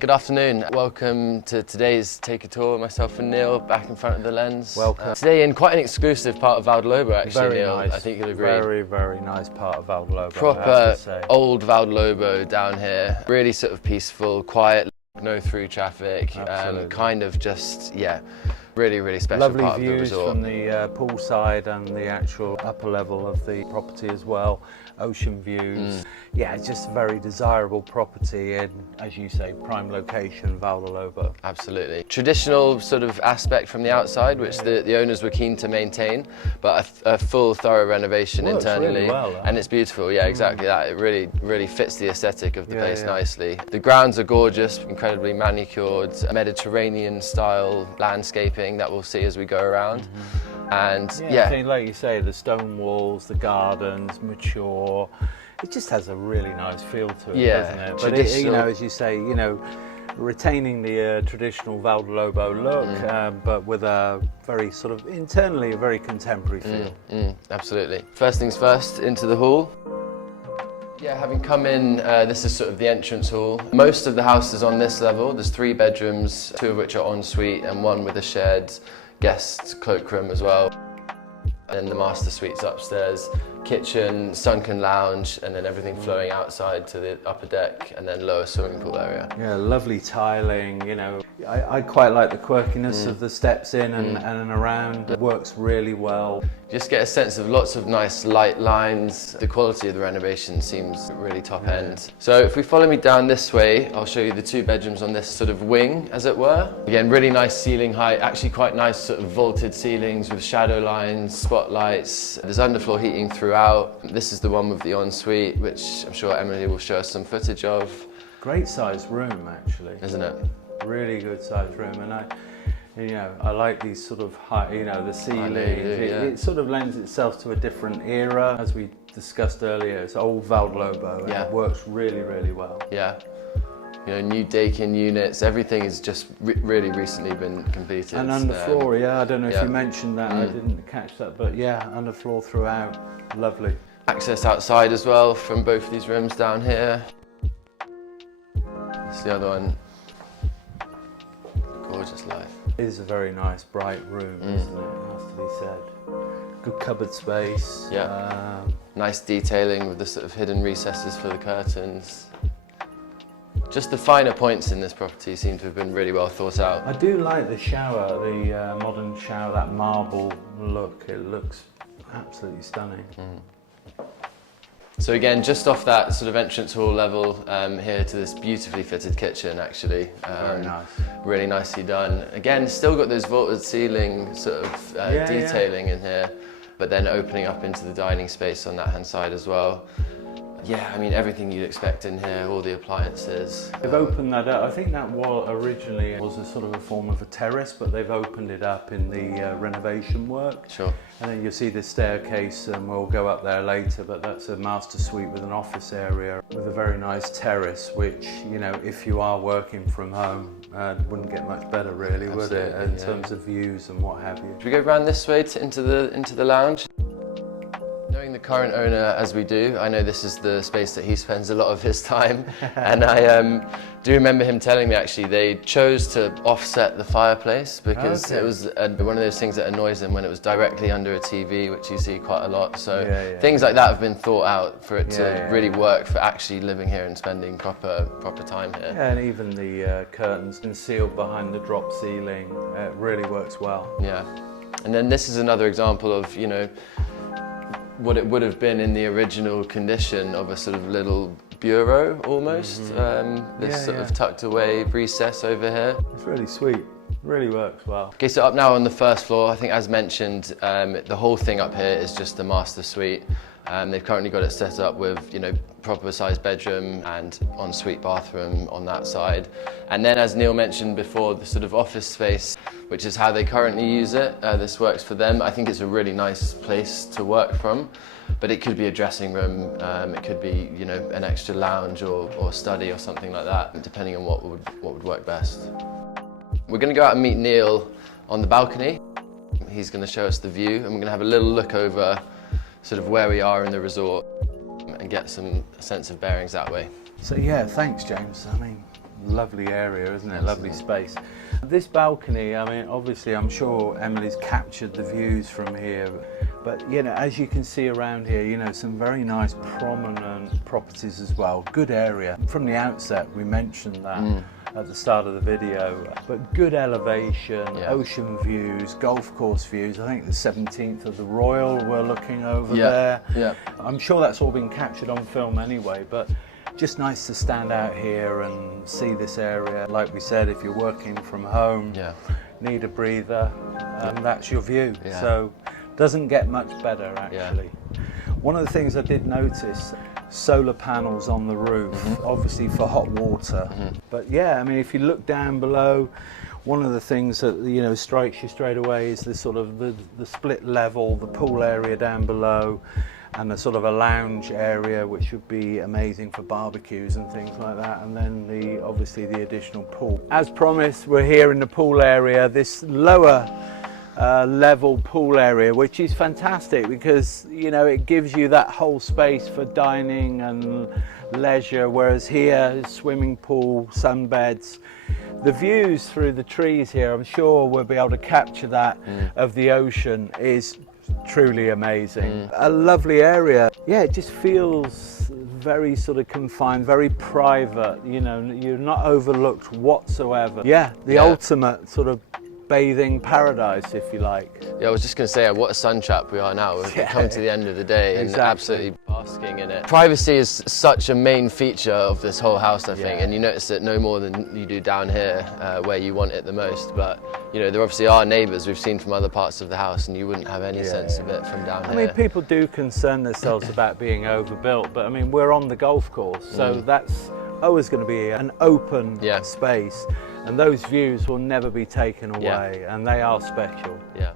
Good afternoon. Welcome to today's Take a Tour. Myself and Neil back in front of the lens. Welcome. Today in quite an exclusive part of Val di Lobo, actually, Very Neil. nice. I think you'll agree. Very, very nice part of Val di Lobo. Proper old Val di Lobo down here. Really sort of peaceful, quiet, no through traffic. Kind of just, yeah, really, really special Lovely part of the views resort. from the poolside and the actual upper level of the property as well. Ocean views. Yeah, it's just a very desirable property in, as you say, prime location, Val di Lobo. Absolutely. Traditional sort of aspect from the outside, which the owners were keen to maintain, but a full, thorough renovation Works internally. really well, and it's beautiful, yeah, exactly that. It really, really fits the aesthetic of the place nicely. The grounds are gorgeous, incredibly manicured, Mediterranean style landscaping that we'll see as we go around. And I think, like you say, the stone walls, the gardens, mature. It just has a really nice feel to it, doesn't it? But it, you know, as you say, you know, retaining the traditional Val di Lobo look, but with a very sort of internally a very contemporary feel. Absolutely. First things first, into the hall. Yeah, having come in, this is sort of the entrance hall. Most of the house is on this level. There's 3 bedrooms, 2 of which are en suite and 1 with a shared guest cloakroom as well. And the master suite's upstairs, kitchen, sunken lounge, and then everything flowing outside to the upper deck and then lower swimming pool area. Yeah, lovely tiling, you know. I quite like the quirkiness of the steps in and around. It works really well. Just get a sense of lots of nice light lines. The quality of the renovation seems really top end. So if we follow me down this way, I'll show you the 2 bedrooms on this sort of wing, as it were. Again, really nice ceiling height, actually quite nice sort of vaulted ceilings with shadow lines, spotlights. There's underfloor heating throughout. This is the one with the ensuite, which I'm sure Emily will show us some footage of. Great sized room, actually. Isn't it? Really good sized room, and I like these sort of high, you know, the ceiling. It sort of lends itself to a different era, as we discussed earlier. It's old Val di Lobo, and it works really, really well. Yeah. You know, new Dakin units, everything has just really recently been completed. And underfloor, I don't know if you mentioned that, I didn't catch that, but yeah, underfloor throughout, lovely. Access outside as well from both of these rooms down here. That's the other one. Gorgeous life. It is a very nice, bright room, isn't it? It has to be said. Good cupboard space. Yeah. Nice detailing with the sort of hidden recesses for the curtains. Just the finer points in this property seem to have been really well thought out. I do like the shower, the modern shower, that marble look. It looks absolutely stunning. So again, just off that sort of entrance hall level here to this beautifully fitted kitchen, actually. Very nice. Really nicely done. Again, still got those vaulted ceiling sort of detailing in here, but then opening up into the dining space on that hand side as well. Yeah, I mean, everything you'd expect in here, all the appliances. They've opened that up. I think that wall originally was a sort of a form of a terrace, but they've opened it up in the renovation work. Sure. And then you'll see the staircase, and we'll go up there later, but that's a master suite with an office area with a very nice terrace, which, you know, if you are working from home, wouldn't get much better really, would it, in terms of views and what have you. Should we go around this way into the lounge? Knowing the current owner as we do, I know this is the space that he spends a lot of his time, and I do remember him telling me actually they chose to offset the fireplace because it was one of those things that annoys him when it was directly under a TV, which you see quite a lot. So things like that have been thought out for it to really work for actually living here and spending proper time here. Yeah, and even the curtains concealed behind the drop ceiling, it really works well. Yeah, and then this is another example of, you know, what it would have been in the original condition of a sort of little bureau almost. This sort of tucked away recess over here. It's really sweet, really works well. Okay, so up now on the first floor, I think as mentioned, the whole thing up here is just the master suite. They've currently got it set up with, you know, proper sized bedroom and ensuite bathroom on that side. And then, as Neil mentioned before, the sort of office space, which is how they currently use it. This works for them. I think it's a really nice place to work from, but it could be a dressing room. It could be, you know, an extra lounge or study or something like that, depending on what would work best. We're going to go out and meet Neil on the balcony. He's going to show us the view, and we're going to have a little look over sort of where we are in the resort and get some sense of bearings that way. So yeah, thanks James. I mean, Lovely area, isn't it? Lovely space. This balcony, I mean, obviously I'm sure Emily's captured the views from here, but you know, as you can see around here, you know, some very nice prominent properties as well. Good area. From the outset, we mentioned that at the start of the video, but good elevation, ocean views, golf course views. I think the 17th of the Royal we're looking over there. Yeah. I'm sure that's all been captured on film anyway, but just nice to stand out here and see this area. Like we said, if you're working from home, need a breather, that's your view. So doesn't get much better actually. One of the things I did notice, solar panels on the roof, obviously for hot water. But yeah, I mean, if you look down below, one of the things that, you know, strikes you straight away is the sort of the split level, the pool area down below, and a sort of a lounge area which would be amazing for barbecues and things like that, and then obviously the additional pool. As promised, we're here in the pool area, this lower level pool area, which is fantastic because, you know, it gives you that whole space for dining and leisure, whereas here, swimming pool, sunbeds. The views through the trees here, I'm sure we'll be able to capture that of the ocean, is truly amazing. A lovely area. Yeah, it just feels very sort of confined, very private, you know, you're not overlooked whatsoever. Yeah, the ultimate sort of bathing paradise, if you like. Yeah, I was just going to say, what a sun trap we are now. We've come to the end of the day and absolutely basking in it. Privacy is such a main feature of this whole house, I think, and you notice it no more than you do down here, where you want it the most. But you know, there obviously are neighbours we've seen from other parts of the house, and you wouldn't have any sense of it from down here. I mean, people do concern themselves about being overbuilt, but I mean, we're on the golf course, so that's always going to be an open space. And those views will never be taken away, and they are special. Yeah.